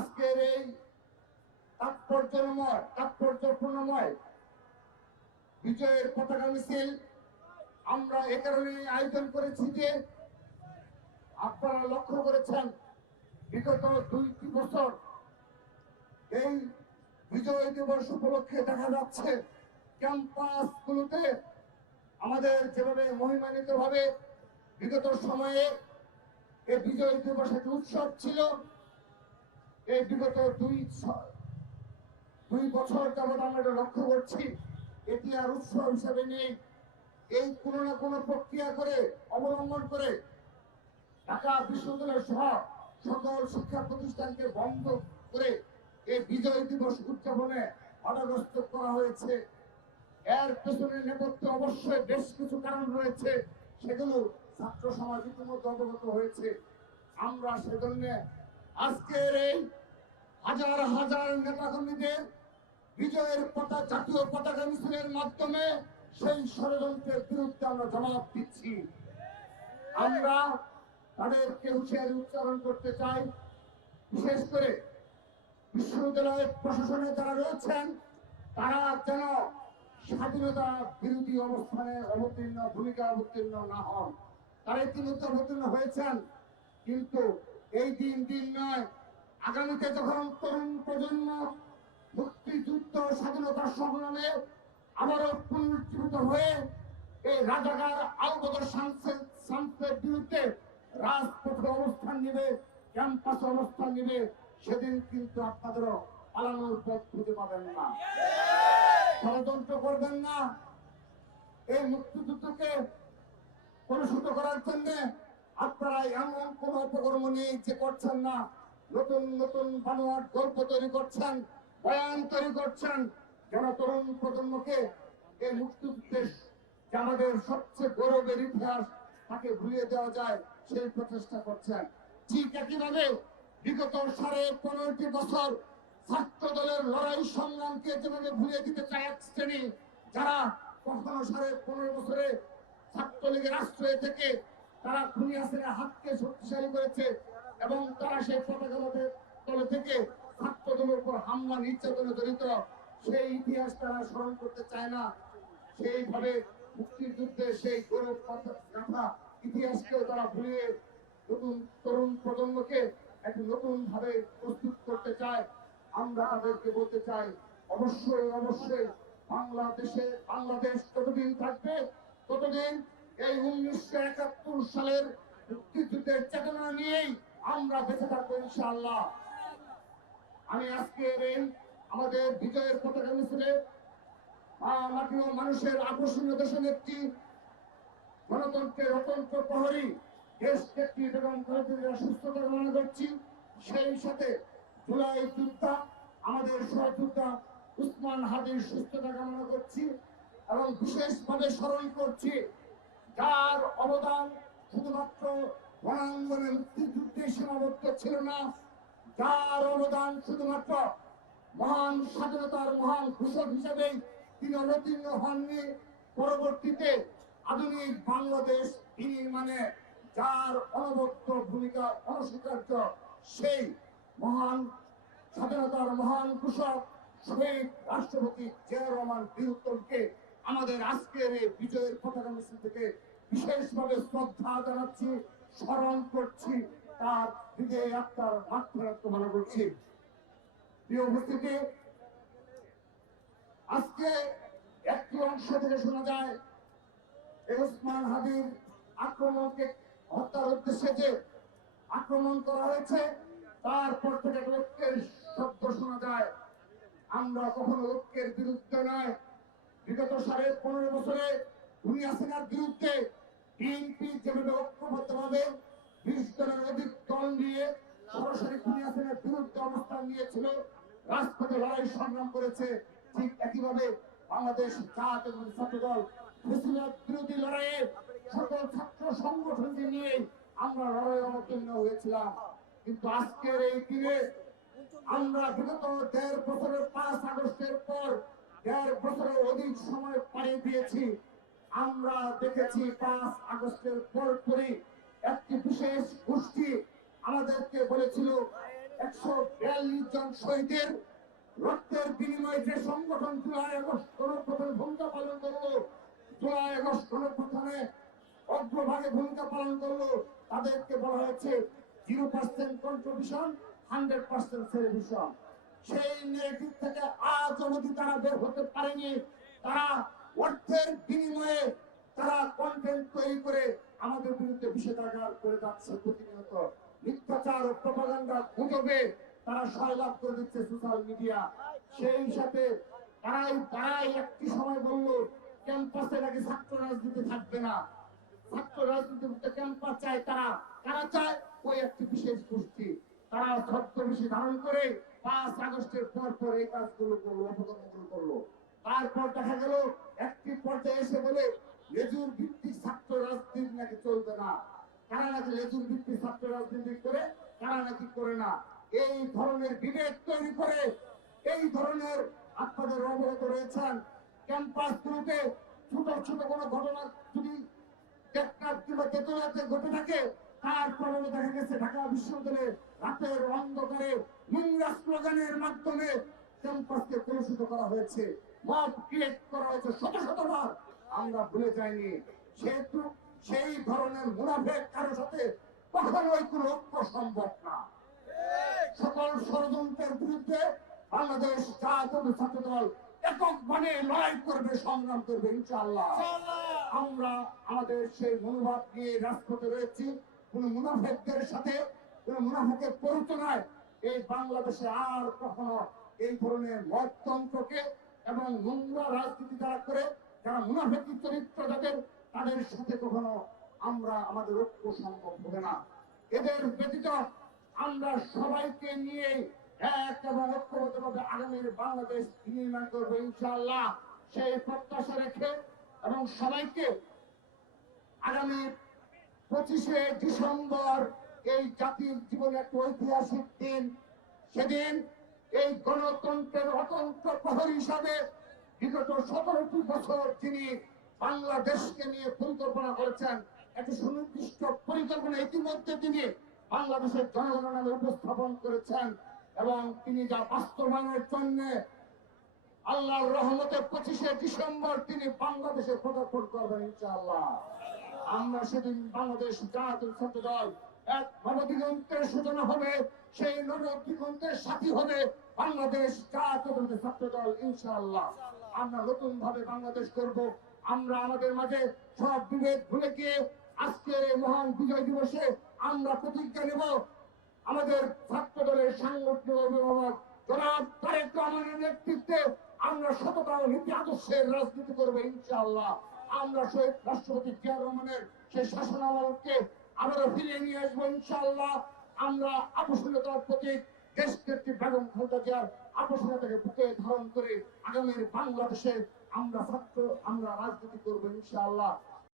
আজকের এই তাৎপর্যপূর্ণময় বিজয়ের পতাকা মিছিল আমরা এ কারণে আয়োজন করেছি যে আপনারা লক্ষ্য করেছেন বিগত 2টি বছর এই বিজয় দিবস উপলক্ষে দেখা যাচ্ছে ক্যাম্পাসগুলোতে আমাদের যেভাবে মহিমান্বিত ভাবে বিগত সময়ে এই বিজয় দিবস একটি উৎসব ছিল, এই বিগত দুই বছর যাবৎ আমরা এটা লক্ষ্য করছি এটি আর উৎসব হিসেবে নেই। এই কোনো না কোনো প্রক্রিয়া করে অবলম্বন করে ঢাকা বিশ্ববিদ্যালয় সহ সকল শিক্ষা প্রতিষ্ঠানকে বন্ধ করে এই বিজয় দিবস উদযাপনে বাধাগ্রস্ত করা হয়েছে। এর পেছনে নেপথ্যে অবশ্যই বেশ কিছু কারণ রয়েছে, সেগুলো ছাত্র সমাজ ইতিমধ্যে অবগত হয়েছে। আমরা সেজন্য আজকের এই হাজার হাজার নেতাকর্মীদের বিজয়ের জাতীয় পতাকা মিছিলের মাধ্যমে সেই ষড়যন্ত্রের বিরুদ্ধে আমরা জবাব দিচ্ছি। আমরা তাদেরকে হুঁশিয়ারি উচ্চারণ করতে চাই, বিশেষ করে বিশ্ববিদ্যালয়ের প্রশাসনে যারা রয়েছেন তারা যেন স্বাধীনতা বিরোধী অবস্থানে ভূমিকা অবতীর্ণ না হন। তারা ইতিমধ্যে অবতীর্ণ হয়েছেন, কিন্তু এই দিন নয়, আগামীতে যখন তরুণ প্রজন্ম মুক্তিযুদ্ধ স্বাধীনতা সংগ্রামে আবারও পুনরুজ্জীবিত হয়ে এই রাজাকার আলবদর শামসের বিরুদ্ধে রাজপথে অবস্থান নেবে, ক্যাম্পাসে অবস্থান নেবে, সেদিন কিন্তু আপনাদেরও পালানোর পথ খুঁজে পাবেন না। ষড়যন্ত্র করবেন না। এই মুক্তিযুদ্ধকে কলুষিত করার জন্য আপনারা এমন কোন অপকর্ম নেই যে করছেন না। নতুন নতুন বানোয়াট গল্প তৈরি করছেন, বয়ান তৈরি করছেন, যেন তরুণ প্রজন্মকে এই মুক্তিযুদ্ধের যে আমাদের সবচেয়ে গৌরবের ইতিহাস তাকে ভুলিয়ে দেওয়া যায় সেই প্রচেষ্টা করছেন। ঠিক একইভাবে বিগত 15.5 বছর ছাত্র দলের লড়াই সংগ্রামকে যেভাবে ভুলিয়ে দিতে চায় এক শ্রেণী, যারা কখনো 15.5 বছরে ছাত্রলীগের আশ্রয় থেকে তারা খুনি হাসিনার হাতকে শক্তিশালী করেছে এবং তারা সেই পতাকা তলে থেকে ছাত্রদের উপর হামলা নির্যাতনে জড়িত, সেই ইতিহাস তারা স্মরণ করতে চায় না। সেইভাবে মুক্তিযুদ্ধের সেই গৌরব গাথা ইতিহাসকেও তারা ভুলিয়ে নতুন তরুণ প্রজন্মকে একটি নতুন ভাবে প্রস্তুত করতে চায়। আমরা তাদেরকে বলতে চাই, অবশ্যই বাংলাদেশ ততদিন থাকবে ততদিন এই 1971 সালের মুক্তিযুদ্ধের চেতনা নিয়েই আমরা বেঁচে থাকবো ইনশাআল্লাহ। আমি আজকে আমাদের বিজয়ের পতাকা মিছিলে মাটি ও মানুষের আকর্ষণীয় দেশনেত্রী, গণতন্ত্রের অতন্ত্র প্রহরী দেশ নেত্রী বেগম খালেদা সুস্থতা কামনা করছি। সেই সাথে জুলাই যোদ্ধা আমাদের সহযোদ্ধা উসমান হাদির সুস্থতা কামনা করছি এবং বিশেষভাবে স্মরণ করছি যার অবদান শুধুমাত্র রণাঙ্গনে মুক্তিযুদ্ধে সীমাবদ্ধ ছিল না, যার অবদান শুধুমাত্র মহান স্বাধীনতার মহান ঘোষক হিসেবে তিনি অবতীর্ণ হননি, পরবর্তীতে আধুনিক বাংলাদেশ বিনির্মাণে যার অনবদ্য ভূমিকা অনস্বীকার্য সেই মহান স্বাধীনতার মহান ঘোষক শহীদ রাষ্ট্রপতি জিয়াউর রহমান বীর উত্তমকে আমাদের আজকের এই বিজয়ের পতাকা মিছিল থেকে বিশেষভাবে শ্রদ্ধা জানাচ্ছি, স্মরণ করছি, তার হৃদয়ে আত্মার মাত্রা কামনা করছি। প্রিয় উপস্থিতি, আজকে একটি অংশ থেকে শোনা যায় উসমান হাদির আক্রমণকে হত্যার উদ্দেশ্যে যে আক্রমণ করা হয়েছে তারপর থেকে ঐক্যের শব্দ শোনা যায়। আমরা কখনো ঐক্যের বিরুদ্ধে নয়। বিগত 15.5 বছরে খুনি হাসিনার বিরুদ্ধে বিএনপি যেভাবে ঐক্যবদ্ধভাবে 20 জনের অধিক দল নিয়ে সরাসরি খুনি হাসিনার বিরুদ্ধে অবস্থান নিয়েছিল, রাজপথে লড়াই সংগ্রাম করেছে, ঠিক একইভাবে বাংলাদেশ জাতীয়তাবাদী ছাত্র দল ফ্যাসিবাদ বিরোধী লড়াইয়ে সকল ছাত্র সংগঠনকে নিয়ে আমরা লড়াই অবতীর্ণ হয়েছিলাম। কিন্তু আজকের এই দিনে আমরা বিগত 1.5 বছরের 5 আগস্টের পর 1.5 বছরের অধিক সময় পাড়ি দিয়েছি। আমরা দেখেছি 5 আগস্টের পরপরই একটি বিশেষ গোষ্ঠী আমাদেরকে বলেছিল 142 জন শহীদের রক্তের বিনিময়ে যে সংগঠন জুলাই আগস্ট গণঅভ্যুত্থানে ভূমিকা পালন করলো, জুলাই আগস্ট গণঅভ্যুত্থানে অগ্রভাগে ভূমিকা পালন করলো, তাদেরকে বলা হয়েছে 0% কন্ট্রিবিউশন 100% সেলিব্রেশন। সেই নেগেটিভ থেকে আজ অবধি তারা বের হতে পারেনি। তারা অর্থের বিনিময়ে তারা কন্টেন্ট তৈরি করে আমাদের বিরুদ্ধে বিষেধাগার করে যাচ্ছে। প্রতিনিয়ত মিথ্যাচার ও প্রপাগান্ডা গুজবে তারা সয়লাভ করে দিচ্ছে সোশ্যাল মিডিয়া। সেই সাথে তারাই একটি সময় বললো ক্যাম্পাসে নাকি ছাত্র রাজনীতি থাকবে না, ছাত্র রাজনীতিতে ক্যাম্পাস চায়। তারা চায় ওই একটি বিশেষ গোষ্ঠী। তারা ছদ্মবেশী ধারণ করে 5 আগস্টের পর এই কাজগুলো করলো, অপকর্মগুলো করলো। তারপর দেখা গেল একটি পর্যায়ে এসে বলে লেজুর ভিত্তিক ছাত্র রাজনীতি নাকি চলবে না, কারা নাকি লেজুর ভিত্তিক ছাত্র রাজনীতি করে, কারা নাকি করে না। এই ধরনের বিভেদ তৈরি করে, এই ধরনের আপনাদের অবগত রয়েছেন ক্যাম্পাস গুলোতে ছোট ছোট কোনো ঘটনা যদি টেকনাফ কিংবা তেতুলিয়াতে ঘটে থাকে, তারপরে দেখা গেছে ঢাকা বিশ্ববিদ্যালয়ে রাতের অন্ধকারে নোংরা স্লোগানের মাধ্যমে ক্যাম্পাসকে কলুষিত করা হয়েছে, মব ক্রিয়েট করা হয়েছে শত শতবার। আমরা ভুলে যাইনি। সেহেতু সেই ধরনের মুনাফেক কারোর সাথে কখনোই কোনো ঐক্য সম্ভব না। সকল ষড়যন্ত্রের বিরুদ্ধে বাংলাদেশ জাতীয় ছাত্র দল এককভাবে লড়াই করবে, সংগ্রাম করবে ইনশাআল্লাহ। আমরা আমাদের সেই মনোভাব নিয়ে রাজপথে রয়েছি। কোন মুনাফেকদের সাথে, কোন মুনাফেকের প্ররোচনায় এই বাংলাদেশে আর কখনো এই ধরনের মততন্ত্রকে এবং নোংরা রাজনীতি যারা করে, যারা মুনাফেকি চরিত্র যাদের, তাদের সাথে কখনো আমাদের ঐক্য সম্ভব হবে না। এদের ব্যতীত আমরা সবাইকে নিয়ে এক এবং ঐক্যবদ্ধভাবে আগামীর বাংলাদেশ নির্মাণ করবো ইনশাআল্লাহ। সেই প্রত্যাশা রেখে এবং সবাইকে আগামী 25শে ডিসেম্বর এই জাতির জীবনে একটা ঐতিহাসিক দিন। সেদিন এই গণতন্ত্রের অতন্ত্র প্রহরী হিসাবে বিগত 17টি বছর তিনি বাংলাদেশকে নিয়ে পরিকল্পনা করেছেন, একটি সুনির্দিষ্ট পরিকল্পনা ইতিমধ্যে তিনি বাংলাদেশের জনগণের নামে উপস্থাপন করেছেন এবং তিনি যা বাস্তবায়নের জন্য আল্লাহর রহমতে 25শে ডিসেম্বর তিনি বাংলাদেশে পদার্পণ করবেন ইনশাআল্লাহ। আমরা সেদিন বাংলাদেশ জাতীয় ছাত্র দল এক নবদিগন্তের সূচনা হবে, সেই নবদিগন্তের সাথী হবে বাংলাদেশ জাতীয় ছাত্র দল ইনশাআল্লাহ। আমরা নতুন ভাবে বাংলাদেশ করব। আমরা আমাদের মাঝে সব বিভেদ ভুলে গিয়ে আজকের এই মহান বিজয় দিবসে আমরা প্রতিজ্ঞা নেব, আমাদের ছাত্র দলের সাংগঠনিক অভিভাবক জনাব তারেক রহমানের নেতৃত্বে আমরা সততা ও নীতি আদর্শের রাজনীতি করবো ইনশাআল্লাহ। আমরা শহীদ রাষ্ট্রপতি জিয়া রহমানের সেই শাসনামলকে আবারও ফিরিয়ে নিয়ে আসবো ইনশাআল্লাহ। আমরা আপোষহীনতার প্রতীক দেশনেত্রী বেগম খালেদা জিয়ার আপোষহীনতাকে বুকে ধারণ করে আগামীর বাংলাদেশে আমরা রাজনীতি করবো ইনশাআল্লাহ।